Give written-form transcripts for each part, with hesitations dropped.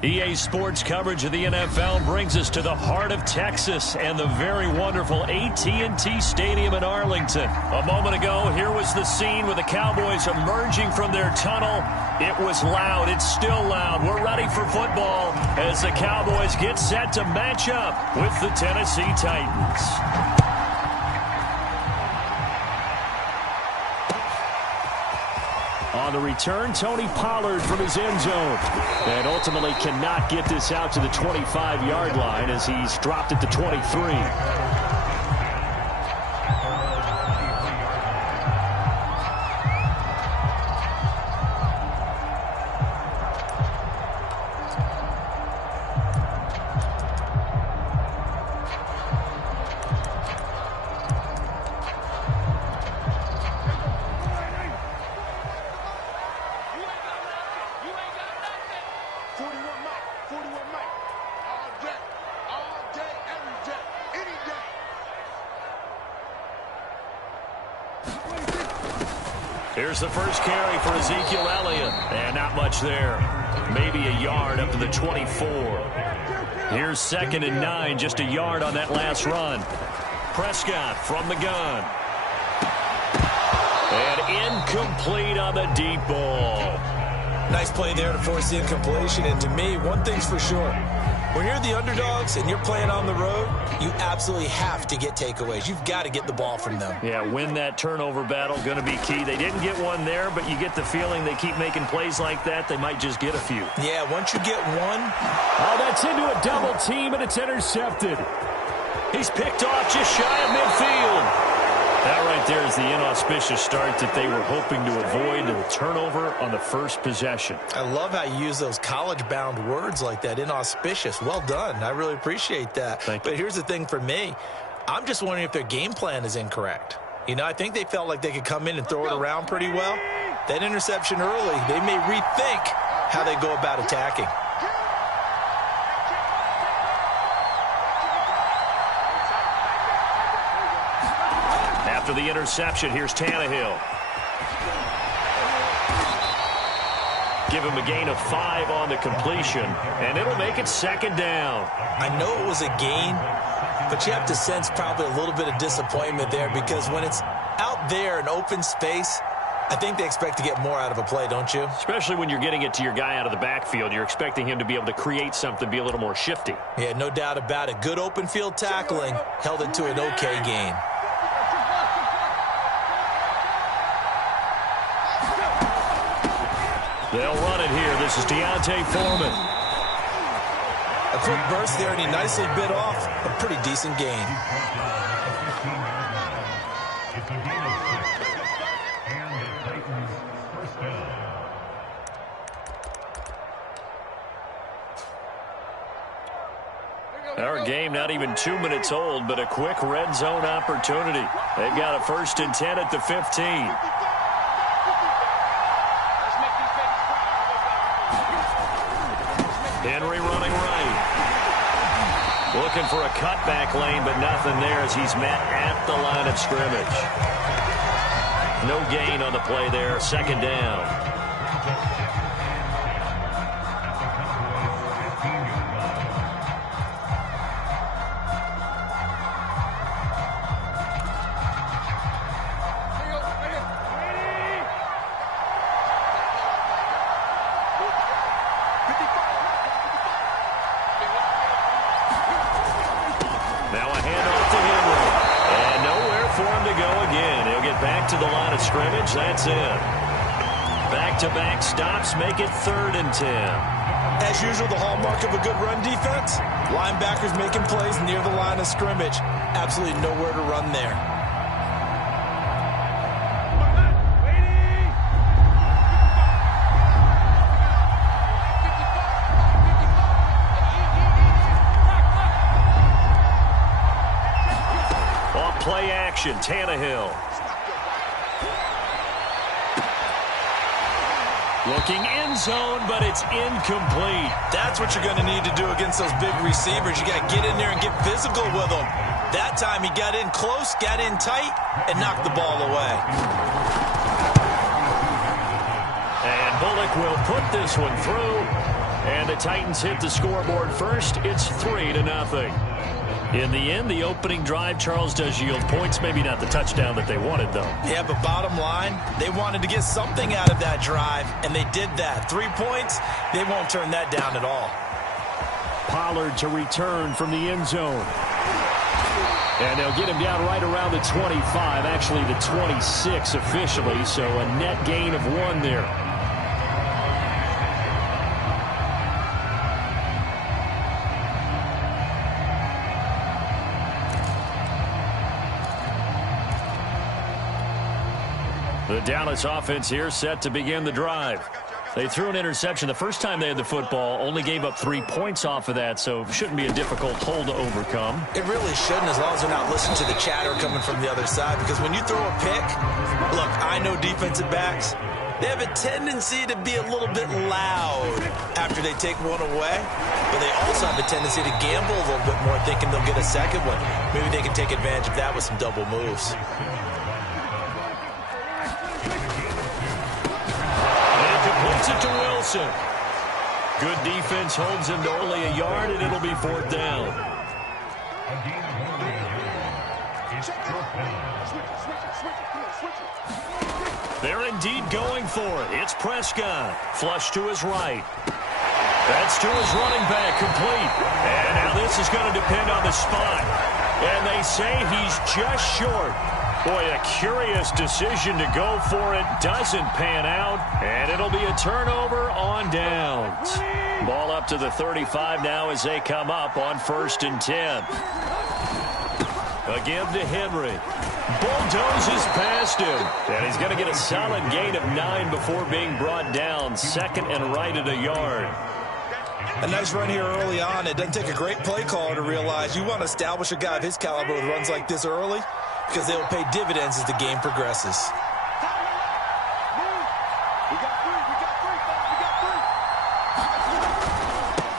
EA Sports coverage of the NFL brings us to the heart of Texas and the very wonderful AT&T Stadium in Arlington. A moment ago, here was the scene with the Cowboys emerging from their tunnel. It was loud. It's still loud. We're ready for football as the Cowboys get set to match up with the Tennessee Titans. On the return, Tony Pollard from his end zone. And ultimately cannot get this out to the 25-yard line as he's dropped it to 23. Here's the first carry for Ezekiel Elliott. And not much there. Maybe a yard up to the 24. Here's 2nd and 9, just a yard on that last run. Prescott from the gun. And incomplete on the deep ball. Nice play there to force the incompletion. And to me, one thing's for sure. When you're the underdogs and you're playing on the road, you absolutely have to get takeaways. You've got to get the ball from them. Yeah, win that turnover battle, going to be key. They didn't get one there, but you get the feeling they keep making plays like that, they might just get a few. Yeah, once you get one. Oh, that's into a double team, and it's intercepted. He's picked off just shy of midfield. That right there is the inauspicious start that they were hoping to avoid, and the turnover on the first possession. I love how you use those college-bound words like that, inauspicious. Well done. I really appreciate that. But here's the thing for me. I'm just wondering if their game plan is incorrect. You know, I think they felt like they could come in and throw it around pretty well. That interception early, they may rethink how they go about attacking. After the interception, here's Tannehill. Give him a gain of 5 on the completion, and it'll make it 2nd down. I know it was a gain, but you have to sense probably a little bit of disappointment there because when it's out there in open space, I think they expect to get more out of a play, don't you? Especially when you're getting it to your guy out of the backfield. You're expecting him to be able to create something, be a little more shifty. Yeah, no doubt about it. Good open field tackling held it to an okay gain. They'll run it here. This is Deontay Foreman. A quick burst there, and he nicely bit off a pretty decent gain. Our game not even 2 minutes old, but a quick red zone opportunity. They've got a 1st and 10 at the 15. Henry running right. Looking for a cutback lane, but nothing there as he's met at the line of scrimmage. No gain on the play there. 2nd down. That's it. Back-to-back stops make it 3rd and 10. As usual, the hallmark of a good run defense, linebackers making plays near the line of scrimmage. Absolutely nowhere to run there. Off play action, Tannehill. Looking end zone, but it's incomplete. That's what you're going to need to do against those big receivers. You got to get in there and get physical with them. That time he got in close, got in tight, and knocked the ball away. And Bullock will put this one through. And the Titans hit the scoreboard first. It's 3-0. In the end, the opening drive, Charles, does yield points. Maybe not the touchdown that they wanted, though. Yeah, but bottom line, they wanted to get something out of that drive, and they did that. 3 points, they won't turn that down at all. Pollard to return from the end zone. And they'll get him down right around the 25, actually the 26 officially, so a net gain of 1 there. The Dallas offense here set to begin the drive. They threw an interception the first time they had the football, only gave up 3 points off of that, so shouldn't be a difficult hole to overcome. It really shouldn't, as long as they're not listening to the chatter coming from the other side, because when you throw a pick, look, I know defensive backs, they have a tendency to be a little bit loud after they take one away, but they also have a tendency to gamble a little bit more, thinking they'll get a second one. Maybe they can take advantage of that with some double moves. It to Wilson. Good defense holds him to only a yard, and it'll be 4th down. They're indeed going for it. It's Prescott. Flush to his right. That's to his running back, complete. And now this is going to depend on the spot. And they say he's just short. Boy, a curious decision to go for it. Doesn't pan out, and it'll be a turnover on downs. Ball up to the 35 now as they come up on 1st and 10. Again to Henry. Bulldozes past him, and he's going to get a solid gain of 9 before being brought down. 2nd and right at a yard. A nice run here early on. It doesn't take a great play caller to realize you want to establish a guy of his caliber with runs like this early, because they will pay dividends as the game progresses.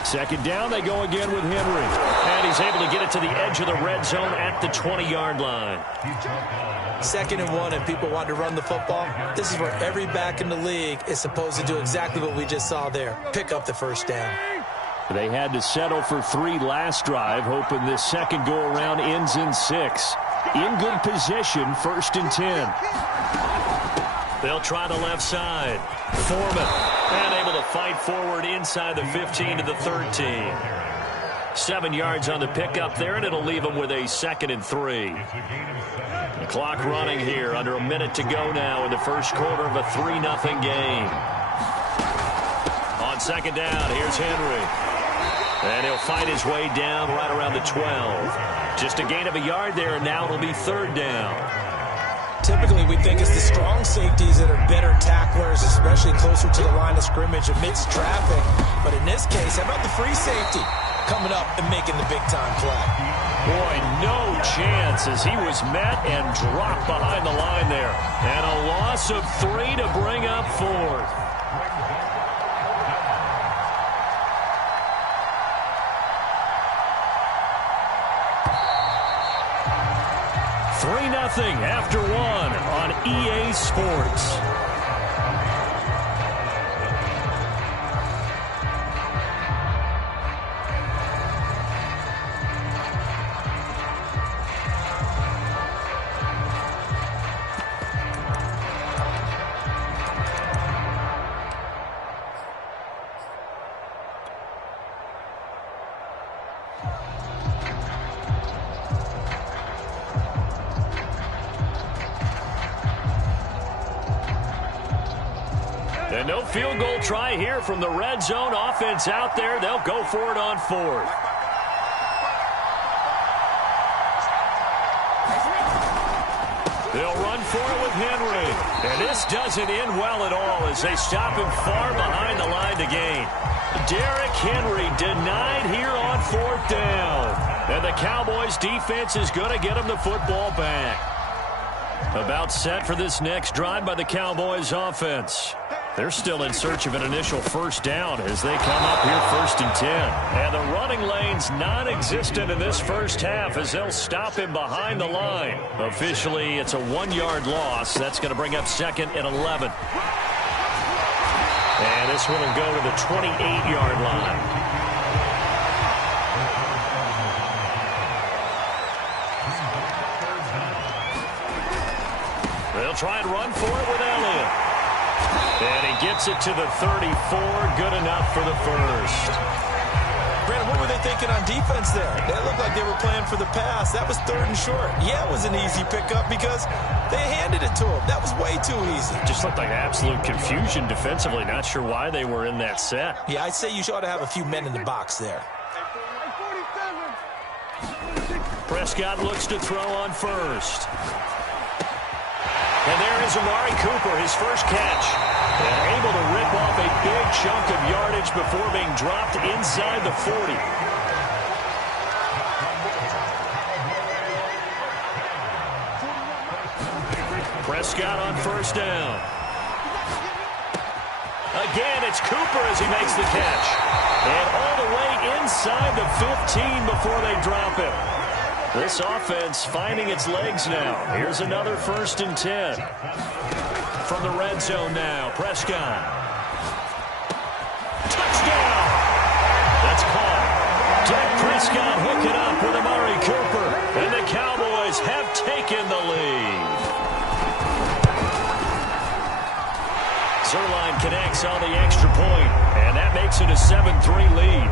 Second down, they go again with Henry. And he's able to get it to the edge of the red zone at the 20-yard line. 2nd and 1, and people want to run the football. This is where every back in the league is supposed to do exactly what we just saw there. Pick up the 1st down. They had to settle for 3 last drive, hoping this second go-around ends in 6. In good position, 1st and 10. They'll try the left side. Foreman, and able to fight forward inside the 15 to the 13. 7 yards on the pickup there, and it'll leave them with a 2nd and 3. The clock running here, under a minute to go now in the first quarter of a 3-0 game. On 2nd down, here's Henry. And he'll fight his way down right around the 12. Just a gain of a yard there, and now it'll be 3rd down. Typically, we think it's the strong safeties that are better tacklers, especially closer to the line of scrimmage amidst traffic. But in this case, how about the free safety coming up and making the big-time play? Boy, no chance as he was met and dropped behind the line there. And a loss of 3 to bring up 4th. 3-0 after 1 on EA Sports. And no field goal try here from the red zone. Offense out there. They'll go for it on 4th. They'll run for it with Henry. And this doesn't end well at all as they stop him far behind the line to gain. Derrick Henry denied here on 4th down. And the Cowboys defense is going to get him the football back. About set for this next drive by the Cowboys offense. They're still in search of an initial 1st down as they come up here 1st and 10. And the running lane's non-existent in this first half as they'll stop him behind the line. Officially, it's a 1-yard loss. That's going to bring up 2nd and 11. And this This one will go to the 28-yard line. They'll try and run for it with Elliott. And he gets it to the 34. Good enough for the first. Brandon, what were they thinking on defense there? They looked like they were playing for the pass. That was 3rd and short. Yeah, it was an easy pickup because they handed it to him. That was way too easy. Just looked like absolute confusion defensively. Not sure why they were in that set. Yeah, I'd say you ought to have a few men in the box there. Prescott looks to throw on first. And there is Amari Cooper, his first catch. And able to rip off a big chunk of yardage before being dropped inside the 40. Prescott on first down. Again, it's Cooper as he makes the catch. And all the way inside the 15 before they drop it. This offense finding its legs now. Here's another 1st and 10. From the red zone now, Prescott. Touchdown! That's caught. Dak Prescott hooking up with Amari Cooper. And the Cowboys have taken the lead. Zerline connects on the extra point, and that makes it a 7-3 lead.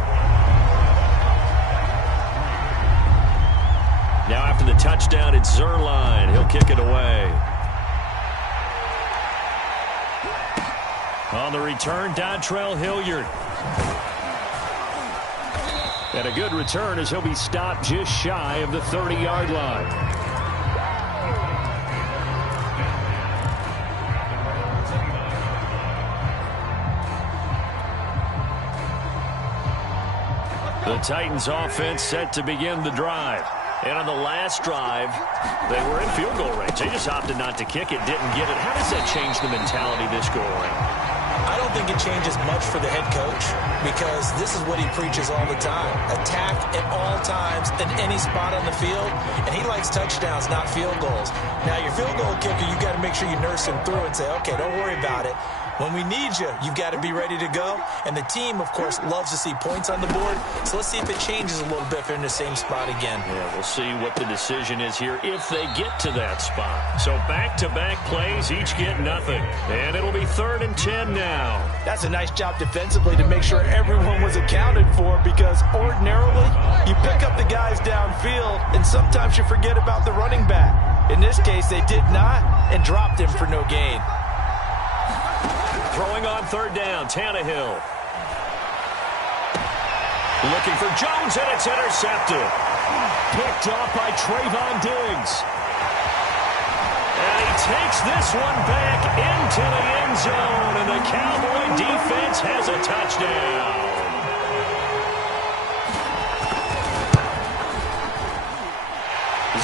Now after the touchdown, it's Zerline. He'll kick it away. On the return, Dontrell Hilliard. And a good return as he'll be stopped just shy of the 30-yard line. The Titans offense set to begin the drive. And on the last drive, they were in field goal range. They just opted not to kick it, didn't get it. How does that change the mentality this go around? I don't think it changes much for the head coach because this is what he preaches all the time. Attack at all times in any spot on the field, and he likes touchdowns, not field goals. Now, your field goal kicker, you got to make sure you nurse him through and say, okay, don't worry about it. When we need you, you've got to be ready to go. And the team, of course, loves to see points on the board. So let's see if it changes a little bit if they're in the same spot again. Yeah, we'll see what the decision is here if they get to that spot. So back-to-back plays, each get nothing. And it'll be 3rd and 10 now. That's a nice job defensively to make sure everyone was accounted for because ordinarily you pick up the guys downfield and sometimes you forget about the running back. In this case, they did not and dropped him for no gain. Throwing on 3rd down, Tannehill. Looking for Jones, and it's intercepted. Picked off by Trayvon Diggs. And he takes this one back into the end zone, and the Cowboy defense has a touchdown.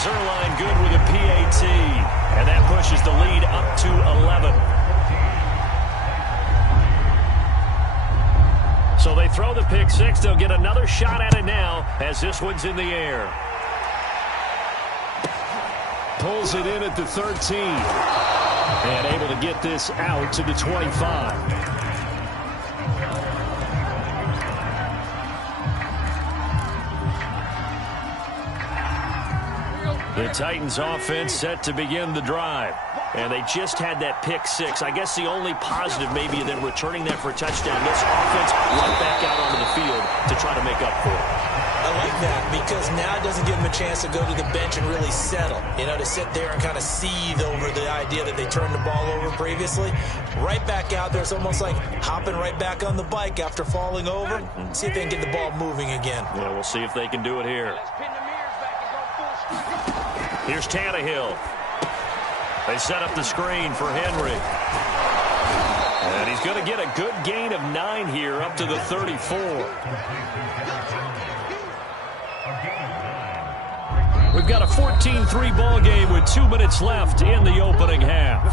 Zerline good with a PAT, and that pushes the lead up to 11. So they throw the pick six. They'll get another shot at it now as this one's in the air. Pulls it in at the 13. And able to get this out to the 25. The Titans offense set to begin the drive. And they just had that pick six. I guess the only positive maybe than returning that for a touchdown. This offense right back out onto the field to try to make up for it. I like that because now it doesn't give them a chance to go to the bench and really settle. You know, to sit there and kind of seethe over the idea that they turned the ball over previously. Right back out there. It's almost like hopping right back on the bike after falling over. See if they can get the ball moving again. Yeah, we'll see if they can do it here. Here's Tannehill. They set up the screen for Henry. And he's going to get a good gain of 9 here up to the 34. We've got a 14-3 ball game with 2 minutes left in the opening half.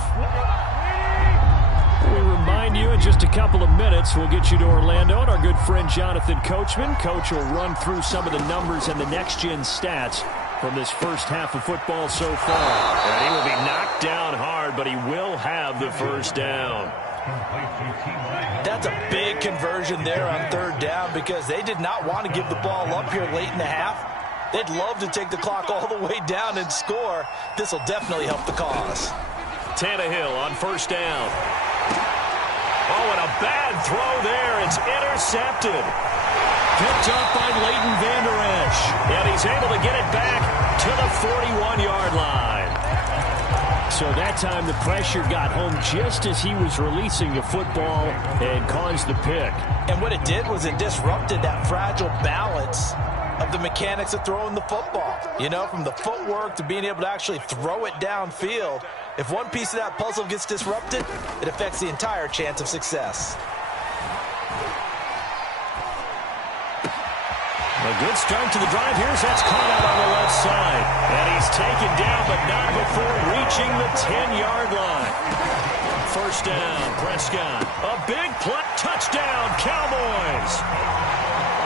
We remind you in just a couple of minutes we'll get you to Orlando and our good friend Jonathan Coachman. Coach will run through some of the numbers and the next-gen stats from this first half of football so far. And he will be knocked down hard, but he will have the first down. That's a big conversion there on 3rd down because they did not want to give the ball up here late in the half. They'd love to take the clock all the way down and score. This will definitely help the cause. Tannehill on 1st down. Oh, and a bad throw there. It's intercepted. Picked up by Leighton Vander Esch. And he's able to get it back to the 41-yard line. So that time the pressure got home just as he was releasing the football and caused the pick. And what it did was it disrupted that fragile balance of the mechanics of throwing the football. You know, from the footwork to being able to actually throw it downfield. If one piece of that puzzle gets disrupted, it affects the entire chance of success. A good start to the drive. Here's that's caught out on the left side. And he's taken down, but not before reaching the 10-yard line. 1st down, Prescott. A big play. Touchdown, Cowboys.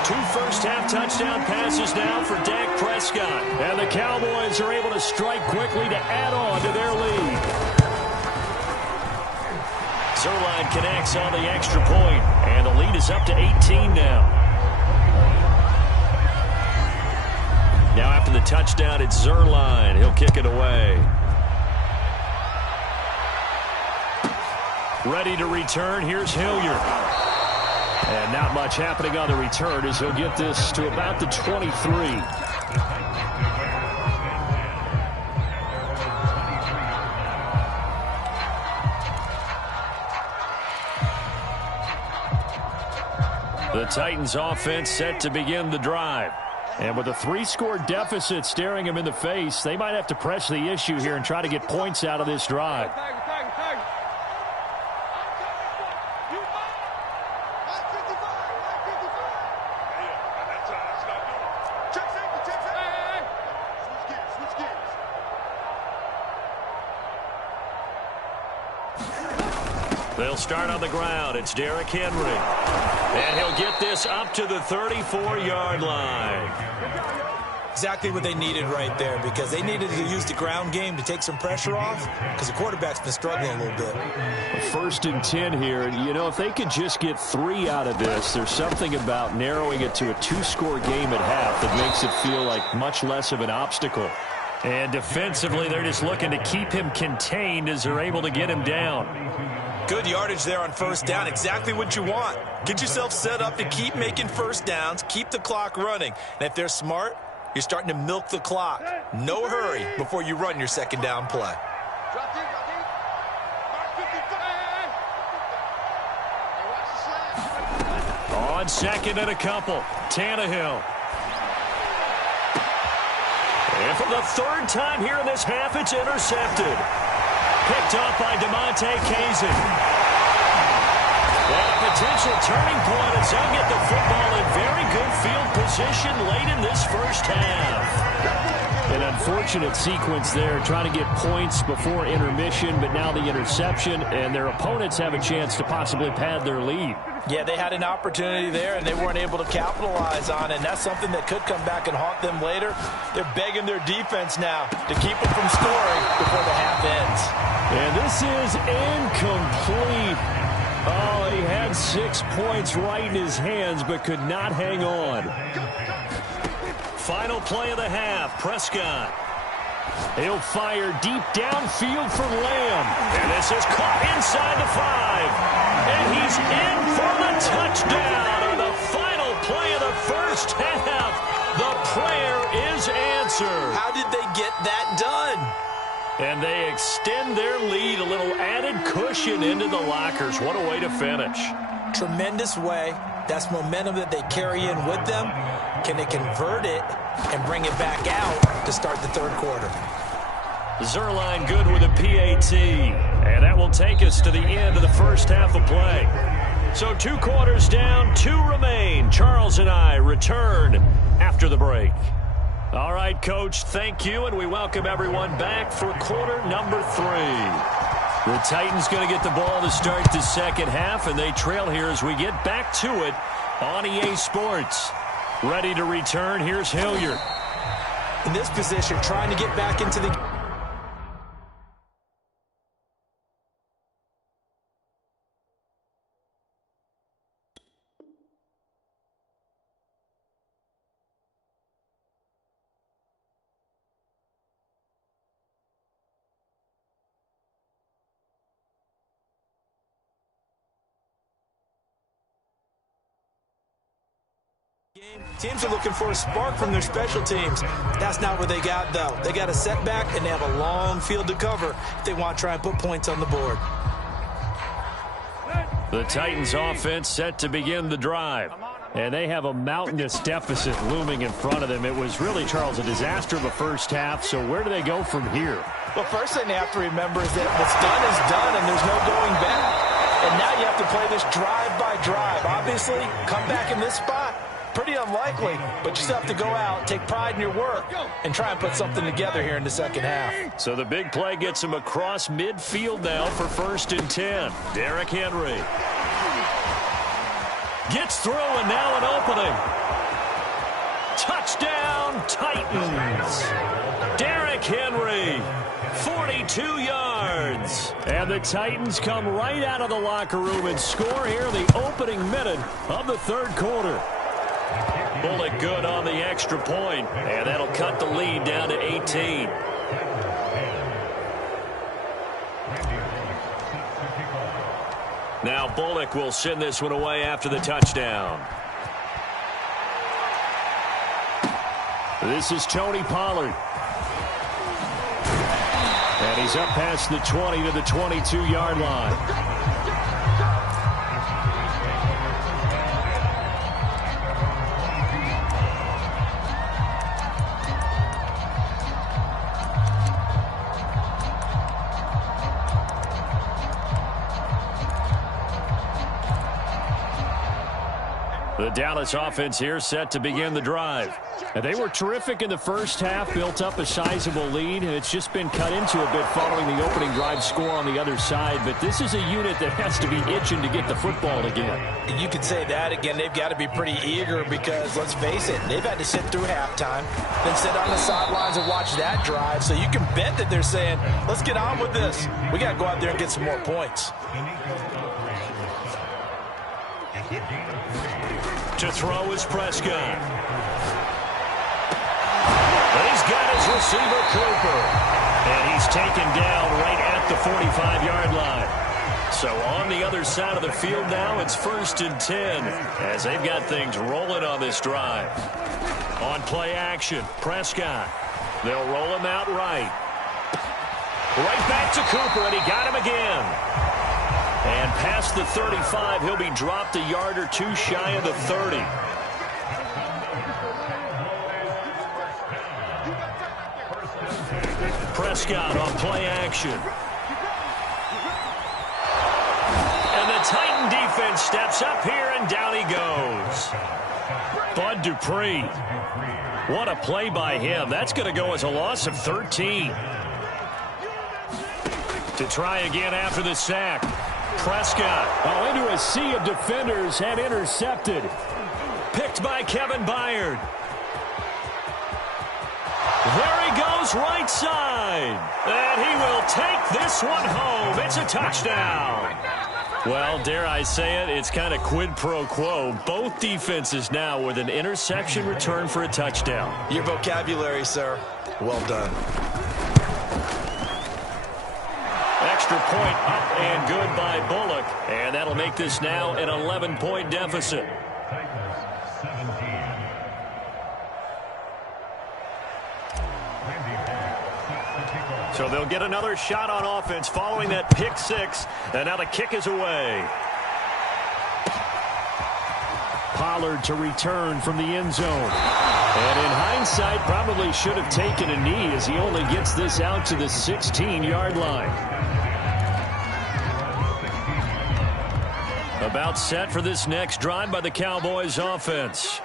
2 first-half touchdown passes now for Dak Prescott. And the Cowboys are able to strike quickly to add on to their lead. Zerline connects on the extra point, and the lead is up to 18 now. Now after the touchdown, it's Zerline. He'll kick it away. Ready to return. Here's Hilliard. And not much happening on the return as he'll get this to about the 23. The Titans offense set to begin the drive. And with a 3-score deficit staring them in the face, they might have to press the issue here and try to get points out of this drive. They'll start on the ground. It's Derrick Henry. And he'll get this up to the 34-yard line. Exactly what they needed right there, because they needed to use the ground game to take some pressure off, because the quarterback's been struggling a little bit. 1st and 10 here. And, you know, if they could just get 3 out of this, there's something about narrowing it to a 2-score game at half that makes it feel like much less of an obstacle. And defensively, they're just looking to keep him contained as they're able to get him down. Good yardage there on 1st down. Exactly what you want. Get yourself set up to keep making 1st downs, keep the clock running. And if they're smart, you're starting to milk the clock. No hurry before you run your 2nd down play. On 2nd and a couple, Tannehill. And for the 3rd time here in this half, it's intercepted. Picked up by DeMonte Kazin. And a potential turning point as they'll get the football in very good field position late in this 1st half. An unfortunate sequence there, trying to get points before intermission, but now the interception, and their opponents have a chance to possibly pad their lead. Yeah, they had an opportunity there, and they weren't able to capitalize on it, and that's something that could come back and haunt them later. They're begging their defense now to keep them from scoring before the half ends. And this is incomplete. Oh, he had 6 points right in his hands, but could not hang on. Final play of the half, Prescott. He'll fire deep downfield for Lamb. And this is caught inside the 5. And he's in for the touchdown on the final play of the 1st half. The prayer is answered. How did they get that done? And they extend their lead, a little added cushion into the lockers. What a way to finish. Tremendous way. That's momentum that they carry in with them. Can they convert it and bring it back out to start the 3rd quarter? Zerline good with a PAT. And that will take us to the end of the 1st half of play. So 2 quarters down, 2 remain. Charles and I return after the break. All right, Coach, thank you, and we welcome everyone back for quarter number 3. The Titans going to get the ball to start the 2nd half, and they trail here as we get back to it on EA Sports. Ready to return, here's Hilliard. In this position, trying to get back into the Teams are looking for a spark from their special teams. That's not what they got, though. They got a setback, and they have a long field to cover if they want to try and put points on the board. The Titans offense set to begin the drive. And they have a mountainous deficit looming in front of them. It was really, Charles, a disaster of a first half. So where do they go from here? Well, first thing they have to remember is that what's done is done, and there's no going back. And now you have to play this drive by drive. Obviously, come back in this spot. Pretty unlikely, but you still have to go out, take pride in your work, and try and put something together here in the second half. So the big play gets him across midfield now for 1st and 10. Derrick Henry gets through, and now an opening. Touchdown, Titans. Derrick Henry, 42 yards. And the Titans come right out of the locker room and score here in the opening minute of the third quarter. Bullock good on the extra point, and that'll cut the lead down to 18. Now Bullock will send this one away after the touchdown. This is Tony Pollard. And he's up past the 20 to the 22-yard line. The Dallas offense here set to begin the drive. And they were terrific in the first half, built up a sizable lead, and it's just been cut into a bit following the opening drive score on the other side. But this is a unit that has to be itching to get the football again. You could say that again. They've got to be pretty eager because, let's face it, they've had to sit through halftime, then sit on the sidelines and watch that drive. So you can bet that they're saying, let's get on with this. We got to go out there and get some more points. To throw is Prescott. And he's got his receiver, Cooper. And he's taken down right at the 45-yard line. So on the other side of the field now, it's 1st and 10 as they've got things rolling on this drive. On play action, Prescott. They'll roll him out right. Right back to Cooper, and he got him again. And past the 35, he'll be dropped a yard or two shy of the 30. Prescott on play action. And the Titan defense steps up here, and down he goes. Bud Dupree. What a play by him. That's going to go as a loss of 13. To try again after the sack. Prescott. Oh, into a sea of defenders and intercepted. Picked by Kevin Byard. There he goes right side. And he will take this one home. It's a touchdown. Well, dare I say it, it's kind of quid pro quo. Both defenses now with an interception return for a touchdown. Your vocabulary, sir. Well done. Extra point up and good by Bullock. And that'll make this now an 11-point deficit. So they'll get another shot on offense following that pick six. And now the kick is away. Pollard to return from the end zone. And in hindsight, probably should have taken a knee as he only gets this out to the 16-yard line. About set for this next drive by the Cowboys offense.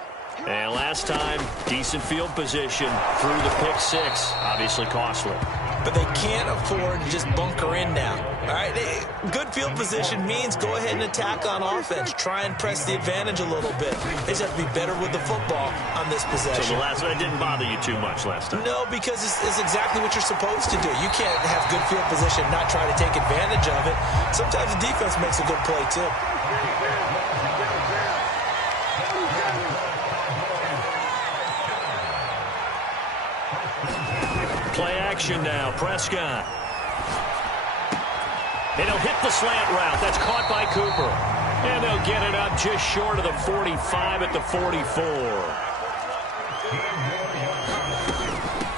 And last time, decent field position through the pick six. Obviously costly. But they can't afford to just bunker in now. All right, good field position means go ahead and attack on offense. Try and press the advantage a little bit. They just have to be better with the football on this possession. So the last one didn't bother you too much last time? No, because it's exactly what you're supposed to do. You can't have good field position and not try to take advantage of it. Sometimes the defense makes a good play, too. Play action now, Prescott. And he'll hit the slant route. That's caught by Cooper. And they'll get it up just short of the 45 at the 44.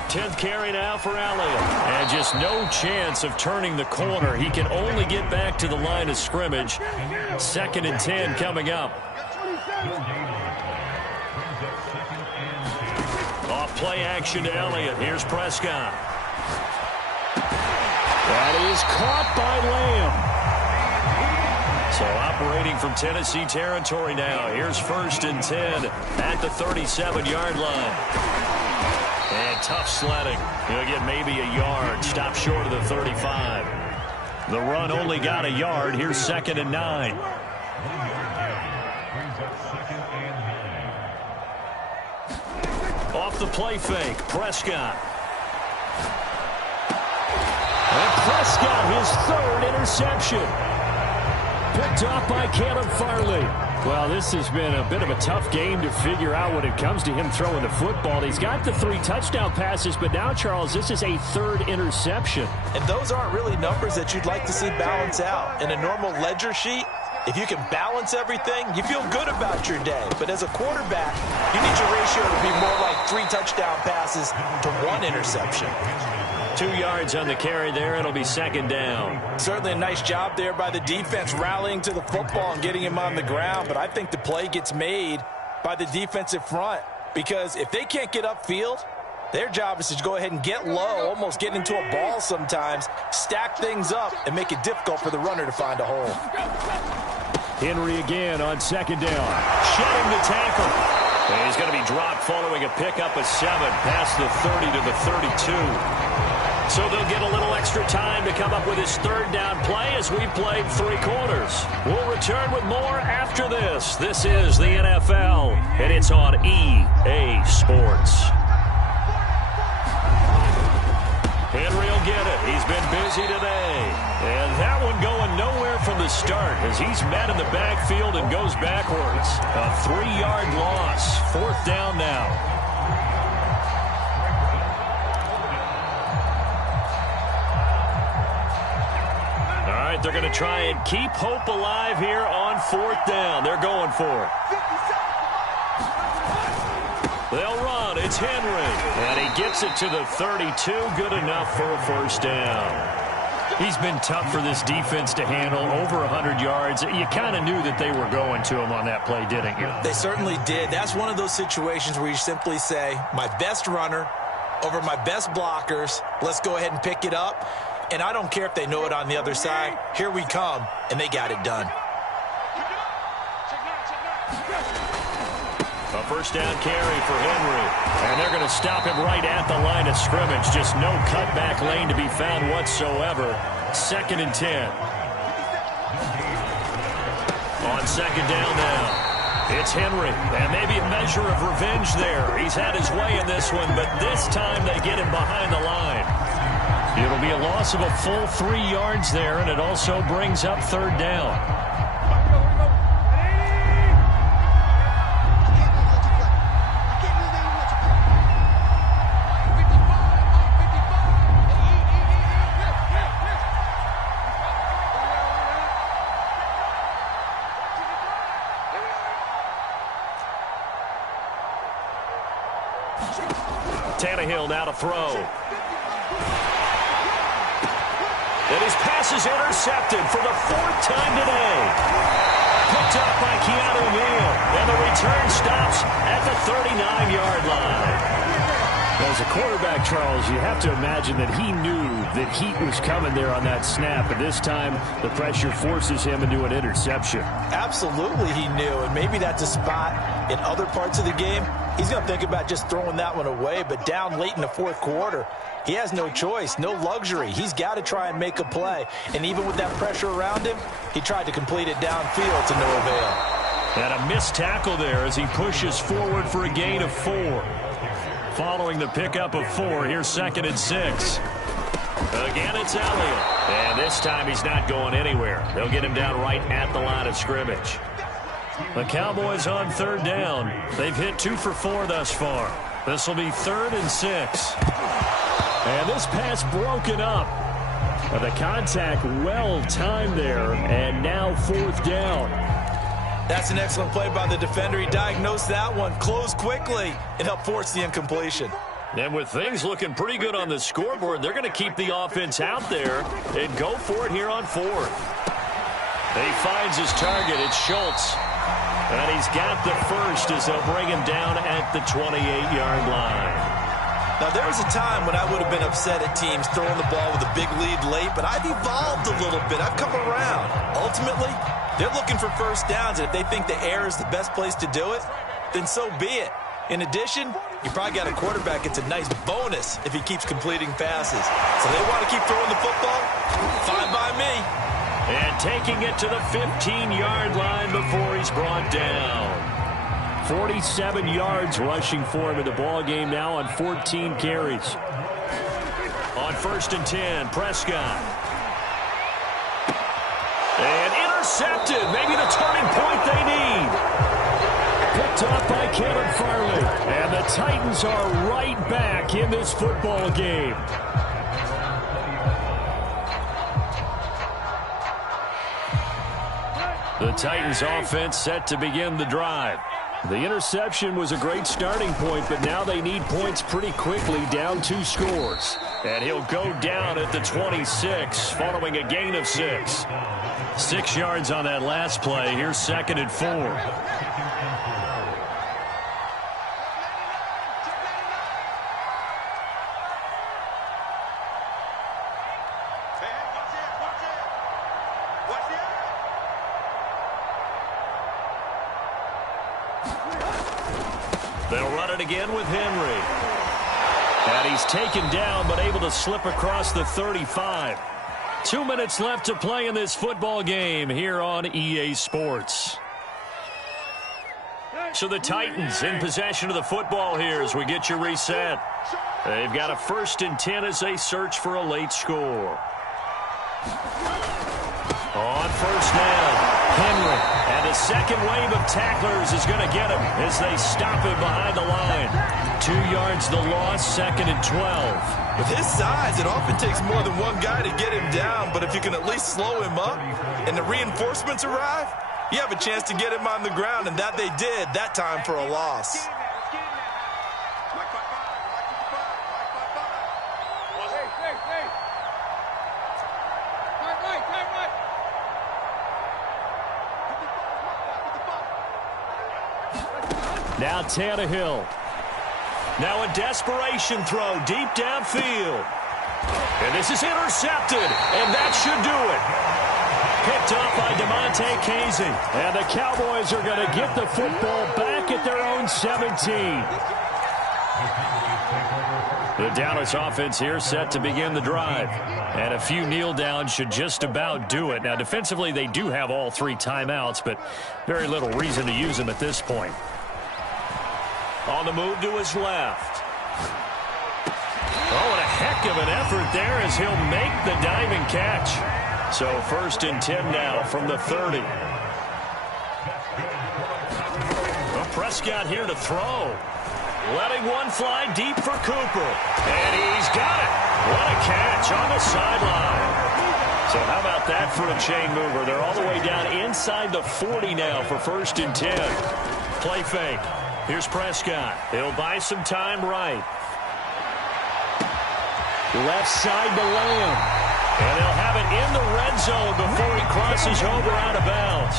10th carry now for Elliott. And just no chance of turning the corner. He can only get back to the line of scrimmage. 2nd and 10 coming up. Off play action to Elliott. Here's Prescott. That is caught by Lamb. So operating from Tennessee territory now. Here's 1st and 10 at the 37-yard line. And tough sledding. He'll get maybe a yard. Stop short of the 35. The run only got a yard. Here's 2nd and 9. Off the play fake, Prescott. And Prescott, his 3rd interception. Picked off by Caleb Farley. Well, this has been a bit of a tough game to figure out when it comes to him throwing the football. He's got the 3 touchdown passes, but now, Charles, this is a 3rd interception. And those aren't really numbers that you'd like to see balance out. In a normal ledger sheet, if you can balance everything, you feel good about your day. But as a quarterback, you need your ratio to be more like 3 touchdown passes to 1 interception. 2 yards on the carry there. It'll be 2nd down. Certainly a nice job there by the defense rallying to the football and getting him on the ground. But I think the play gets made by the defensive front. Because if they can't get upfield, their job is to go ahead and get low, almost get into a ball sometimes, stack things up, and make it difficult for the runner to find a hole. Henry again on 2nd down. Shedding the tackle. And he's going to be dropped following a pickup of 7 past the 30 to the 32. So they'll get a little extra time to come up with his 3rd down play as we played 3 quarters. We'll return with more after this. This is the NFL, and it's on EA Sports. Henry will get it. He's been busy today. And that one going nowhere from the start as he's met in the backfield and goes backwards. A 3-yard loss. 4th down now. All right, they're going to try and keep hope alive here on 4th down. They're going for it. They'll run. It's Henry. And he gets it to the 32. Good enough for a 1st down. He's been tough for this defense to handle. Over 100 yards. You kind of knew that they were going to him on that play, didn't you? They certainly did. That's one of those situations where you simply say, my best runner over my best blockers. Let's go ahead and pick it up. And I don't care if they know it on the other side. Here we come. And they got it done. A 1st down carry for Henry. And they're going to stop him right at the line of scrimmage. Just no cutback lane to be found whatsoever. 2nd and 10. On 2nd down now. It's Henry. And maybe a measure of revenge there. He's had his way in this one, but this time they get him behind the line. It'll be a loss of a full 3 yards there, and it also brings up 3rd down. Tannehill now to throw. And his pass is intercepted for the 4th time today. Picked up by Keanu Neal. And the return stops at the 39-yard line. As a quarterback, Charles, you have to imagine that he knew that heat was coming there on that snap. And this time, the pressure forces him into an interception. Absolutely he knew. And maybe that's a spot in other parts of the game. He's going to think about just throwing that one away. But down late in the 4th quarter, he has no choice, no luxury. He's got to try and make a play. And even with that pressure around him, he tried to complete it downfield to no avail. And a missed tackle there as he pushes forward for a gain of 4. Following the pickup of 4, here's 2nd and 6. Again, it's Elliott. And this time he's not going anywhere. They'll get him down right at the line of scrimmage. The Cowboys on 3rd down. They've hit 2 for 4 thus far. This will be 3rd and 6. And this pass broken up. The contact well timed there. And now 4th down. That's an excellent play by the defender. He diagnosed that one, closed quickly, and helped force the incompletion. And with things looking pretty good on the scoreboard, they're going to keep the offense out there and go for it here on fourth. He finds his target. It's Schultz. And he's got the first as they'll bring him down at the 28-yard line. Now, there was a time when I would have been upset at teams throwing the ball with a big lead late, but I've evolved a little bit. I've come around. Ultimately, they're looking for first downs, and if they think the air is the best place to do it, then so be it. In addition, you probably got a quarterback. It's a nice bonus if he keeps completing passes. So they want to keep throwing the football? Fine by me. And taking it to the 15-yard line before he's brought down. 47 yards rushing for him in the ball game now on 14 carries. On 1st and 10, Prescott. And intercepted. Maybe the turning point they need. Picked off by Caleb Farley. And the Titans are right back in this football game. The Titans offense set to begin the drive. The interception was a great starting point, but now they need points pretty quickly, down 2 scores. And he'll go down at the 26 following a gain of 6. 6 yards on that last play. Here's 2nd and 4. They'll run it again with Henry. And he's taken down but able to slip across the 35. 2 minutes left to play in this football game here on EA Sports. So the Titans in possession of the football here as we get you reset. They've got a 1st and 10 as they search for a late score. On 1st down, Henry. And the second wave of tacklers is going to get him as they stop him behind the line. 2 yards the loss, 2nd and 12. With his size, it often takes more than one guy to get him down, but if you can at least slow him up and the reinforcements arrive, you have a chance to get him on the ground, and that they did that time for a loss. Now Tannehill. Now a desperation throw deep downfield. And this is intercepted, and that should do it. Picked off by DeMonte Casey. And the Cowboys are going to get the football back at their own 17. The Dallas offense here set to begin the drive. And a few kneel downs should just about do it. Now, defensively, they do have all 3 timeouts, but very little reason to use them at this point. On the move to his left. Oh, and a heck of an effort there as he'll make the diving catch. So 1st and 10 now from the 30. Well, Prescott here to throw. Letting one fly deep for Cooper. And he's got it. What a catch on the sideline. So how about that for a chain mover? They're all the way down inside the 40 now for 1st and 10. Play fake. Here's Prescott. He'll buy some time right. Left side to Lamb. And they'll have it in the red zone before he crosses over out of bounds.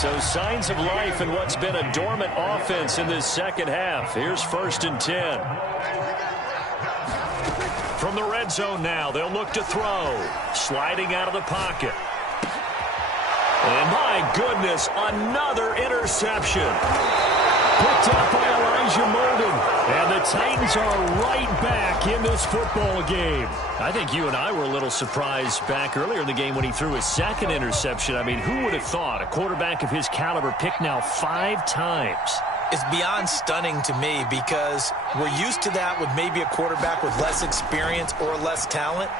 So signs of life in what's been a dormant offense in this second half. Here's 1st and 10. From the red zone now, they'll look to throw. Sliding out of the pocket. And my goodness, another interception. Picked up by Elijah Molden. And the Titans are right back in this football game. I think you and I were a little surprised back earlier in the game when he threw his 2nd interception. I mean, who would have thought a quarterback of his caliber picked now 5 times? It's beyond stunning to me because we're used to that with maybe a quarterback with less experience or less talent.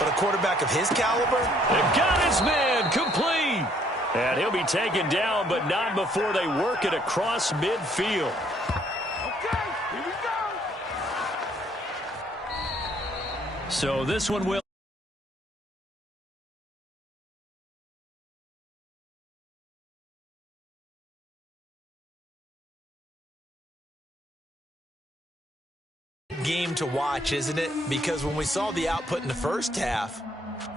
But a quarterback of his caliber? They've got his man complete. And he'll be taken down, but not before they work it across midfield. Okay, here we go. So this one will. game to watch, isn't it? Because when we saw the output in the first half,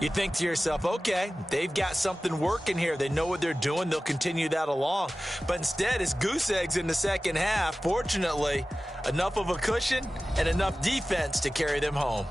you think to yourself, okay, they've got something working here. They know what they're doing. They'll continue that along. But instead, it's goose eggs in the second half. Fortunately, enough of a cushion and enough defense to carry them home.